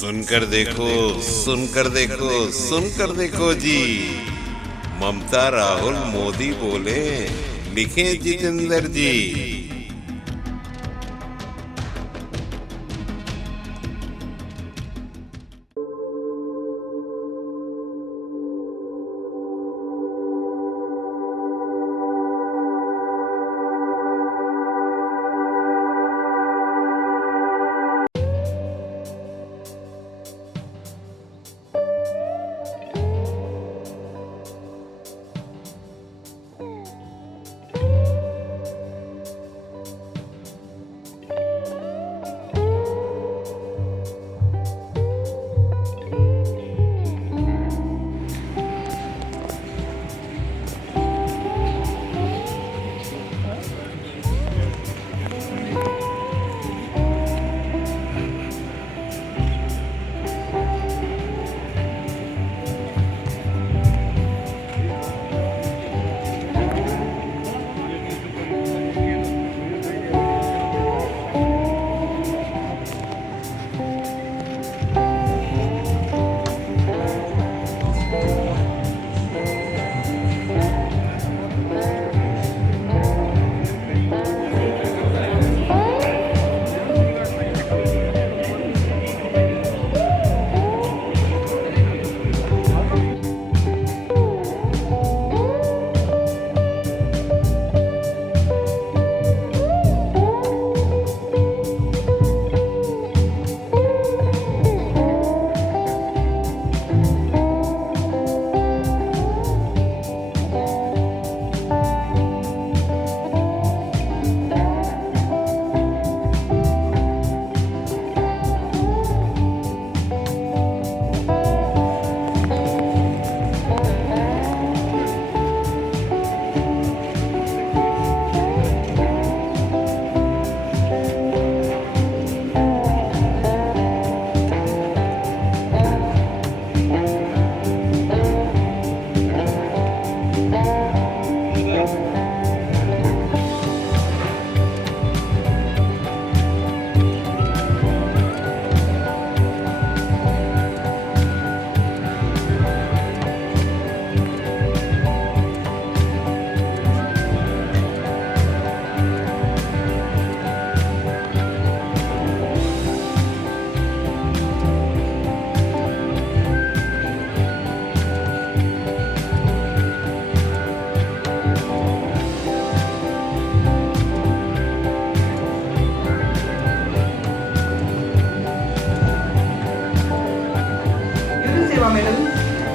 सुनकर देखो सुनकर देखो सुनकर देखो जी। ममता राहुल मोदी बोले, लिखे जितेंद्र जी।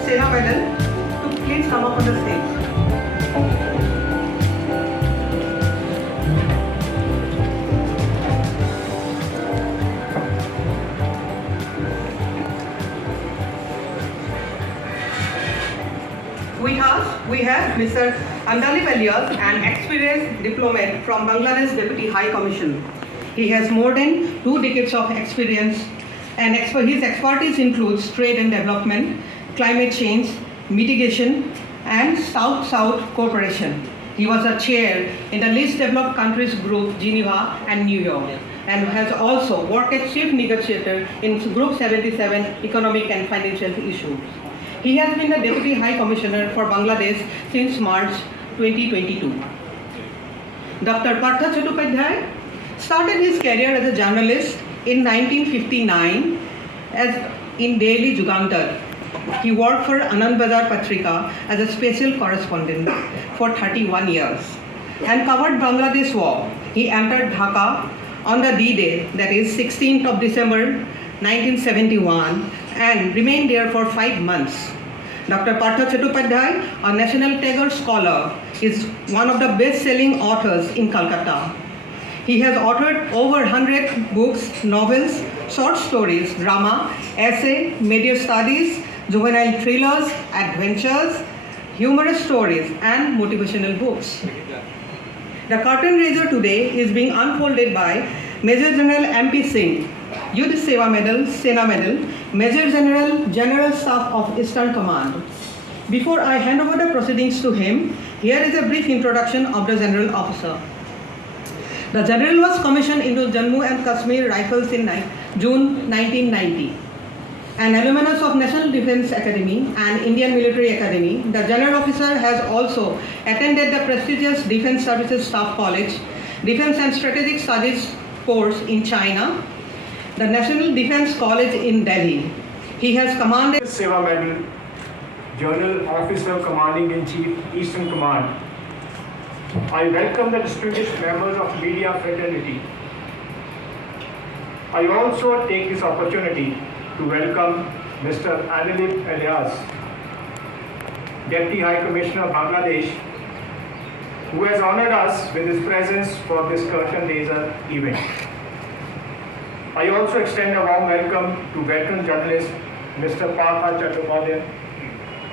Sena medal to please come up on the stage. We have Mr. Andali Valias, an experienced diplomat from Bangladesh Deputy High Commission. He has more than 2 decades of experience, and his expertise includes trade and development, climate change, mitigation, and South-South cooperation. He was a chair in the least developed countries group, Geneva and New York, and has also worked as chief negotiator in Group 77 economic and financial issues. He has been the Deputy High Commissioner for Bangladesh since March 2022. Dr. Partha Chattopadhyay started his career as a journalist in 1959 in Daily Jugantar. He worked for Anand Bazar Patrika as a special correspondent for 31 years and covered Bangladesh war. He entered Dhaka on the D-Day, that is 16th of December 1971, and remained there for 5 months. Dr. Partha Chattopadhyay, a National Tagore Scholar, is one of the best-selling authors in Calcutta. He has authored over 100 books, novels, short stories, drama, essay, media studies, juvenile thrillers, adventures, humorous stories, and motivational books. The curtain raiser today is being unfolded by Major General M.P. Singh, Youth Seva Medal, Sena Medal, Major General, General Staff of Eastern Command. Before I hand over the proceedings to him, here is a brief introduction of the General Officer. The General was commissioned into Jammu and Kashmir Rifles in June 1990. An alumnus of National Defence Academy and Indian Military Academy, the General Officer has also attended the prestigious Defence Services Staff College, Defence and Strategic Studies course in China, the National Defence College in Delhi. He has commanded Seva Medal, General Officer Commanding in Chief, Eastern Command. I welcome the distinguished members of media fraternity. I also take this opportunity to welcome Mr. Anilip Elias, Deputy High Commissioner of Bangladesh, who has honored us with his presence for this curtain raiser event. I also extend a warm welcome to veteran journalist Mr. Prakashan,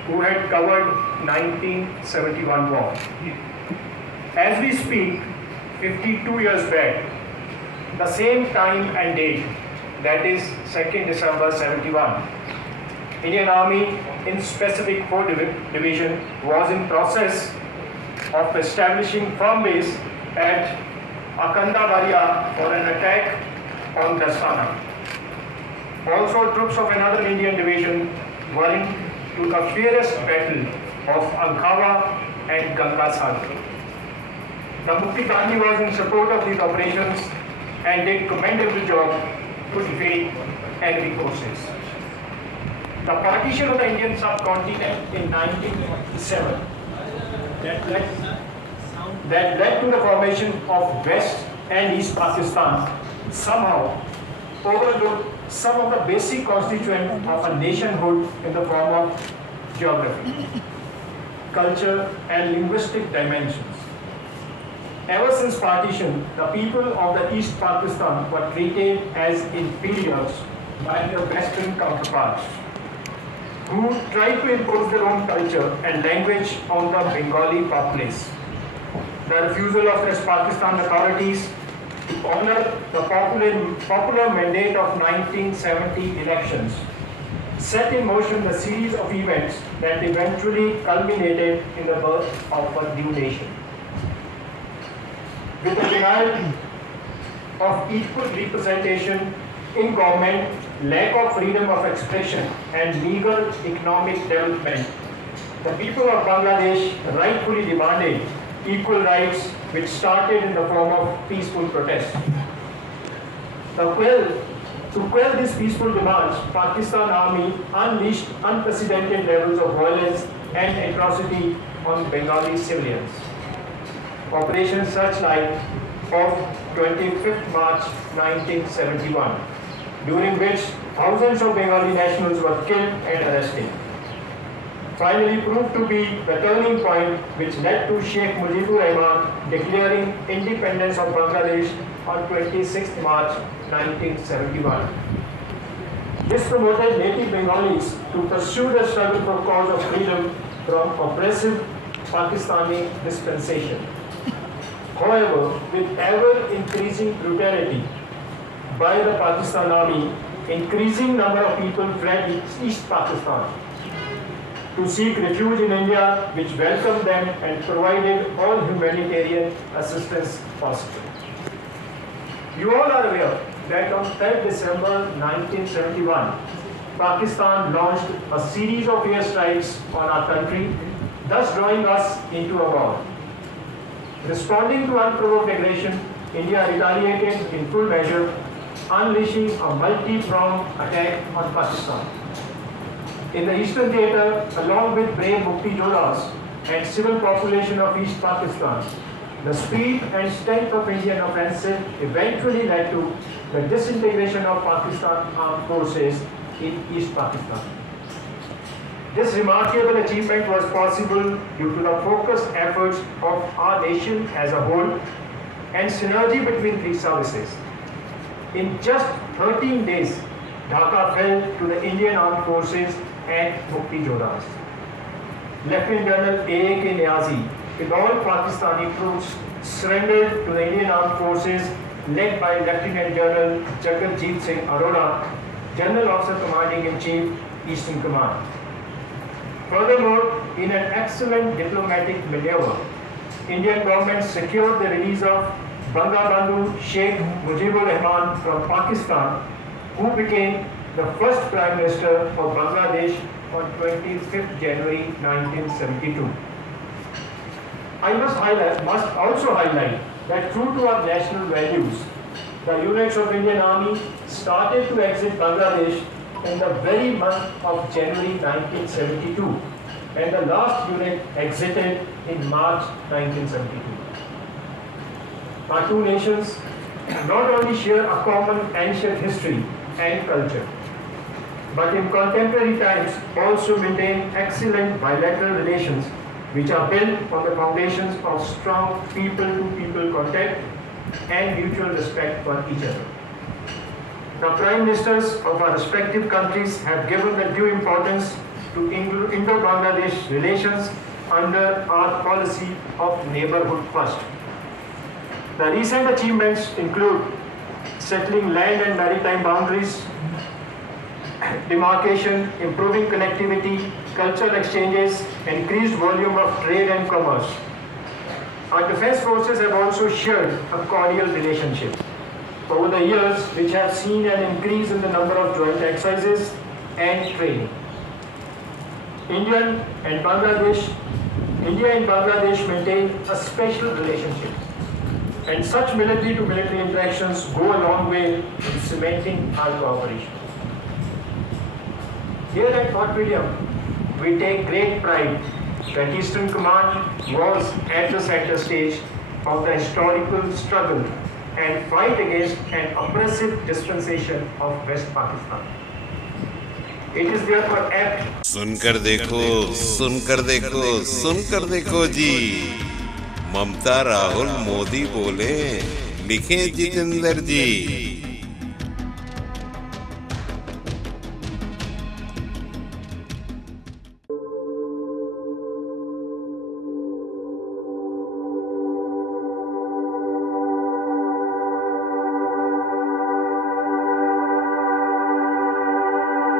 who had covered 1971 war. As we speak, 52 years back, the same time and date, that is 2nd December 71, Indian Army in specific 4th Division was in process of establishing firm base at Akandabaria for an attack on Dastana. Also, troops of another Indian division were into the fierce battle of Ankhawa and Ganga Sagar. The Mukti Army was in support of these operations and did commendable job to defeat enemy forces. The partition of the Indian subcontinent in 1947 that led to the formation of West and East Pakistan somehow overlooked some of the basic constituents of a nationhood in the form of geography, culture, and linguistic dimensions. Ever since partition, the people of the East Pakistan were treated as inferiors by their Western counterparts, who tried to impose their own culture and language on the Bengali populace. The refusal of West Pakistan authorities to honor the popular mandate of 1970 elections set in motion the series of events that eventually culminated in the birth of a new nation. With the denial of equal representation in government, lack of freedom of expression, and legal economic development, the people of Bangladesh rightfully demanded equal rights, which started in the form of peaceful protest. To quell these peaceful demands, Pakistan Army unleashed unprecedented levels of violence and atrocity on Bengali civilians. Operation Searchlight of 25th March 1971, during which thousands of Bengali nationals were killed and arrested, finally proved to be the turning point which led to Sheikh Mujibur Rahman declaring independence of Bangladesh on 26th March 1971. This promoted native Bengalis to pursue the struggle for cause of freedom from oppressive Pakistani dispensation. However, with ever-increasing brutality by the Pakistan Army, increasing number of people fled East Pakistan to seek refuge in India, which welcomed them and provided all humanitarian assistance possible. You all are aware that on 3rd December 1971, Pakistan launched a series of airstrikes on our country, thus drawing us into a war. Responding to unprovoked aggression, India retaliated in full measure, unleashing a multi-pronged attack on Pakistan. In the Eastern Theatre, along with brave Mukti Jodhas and civil population of East Pakistan, the speed and strength of Indian offensive eventually led to the disintegration of Pakistan armed forces in East Pakistan. This remarkable achievement was possible due to the focused efforts of our nation as a whole and synergy between three services. In just 13 days, Dhaka fell to the Indian Armed Forces and Mukti Jodhas. Lieutenant General A.A.K. Niazi, with all Pakistani troops, surrendered to the Indian Armed Forces led by Lieutenant General Jagatjeet Singh Arora, General Officer Commanding in Chief, Eastern Command. Furthermore, in an excellent diplomatic maneuver, Indian government secured the release of Bangabandhu Sheikh Mujibur Rahman from Pakistan, who became the first Prime Minister of Bangladesh on 25th January 1972. I must also highlight that true to our national values, the units of Indian Army started to exit Bangladesh in the very month of January 1972, and the last unit exited in March 1972. Our two nations not only share a common ancient history and culture, but in contemporary times also maintain excellent bilateral relations which are built on the foundations of strong people-to-people contact and mutual respect for each other. The Prime Ministers of our respective countries have given the due importance to Indo-Bangladesh relations under our policy of neighborhood first. The recent achievements include settling land and maritime boundaries, demarcation, improving connectivity, cultural exchanges, increased volume of trade and commerce. Our defense forces have also shared a cordial relationship over the years, which have seen an increase in the number of joint exercises and training. India and Bangladesh maintain a special relationship, and such military-to-military interactions go a long way in cementing our cooperation. Here at Fort William, we take great pride that Eastern Command was at the center stage of the historical struggle and fight against an oppressive dispensation of West Pakistan. It is therefore apt. सुनकर देखो, सुनकर देखो, सुनकर देखो जी, ममता राहुल मोदी बोले, लिखे जितेंद्र जी।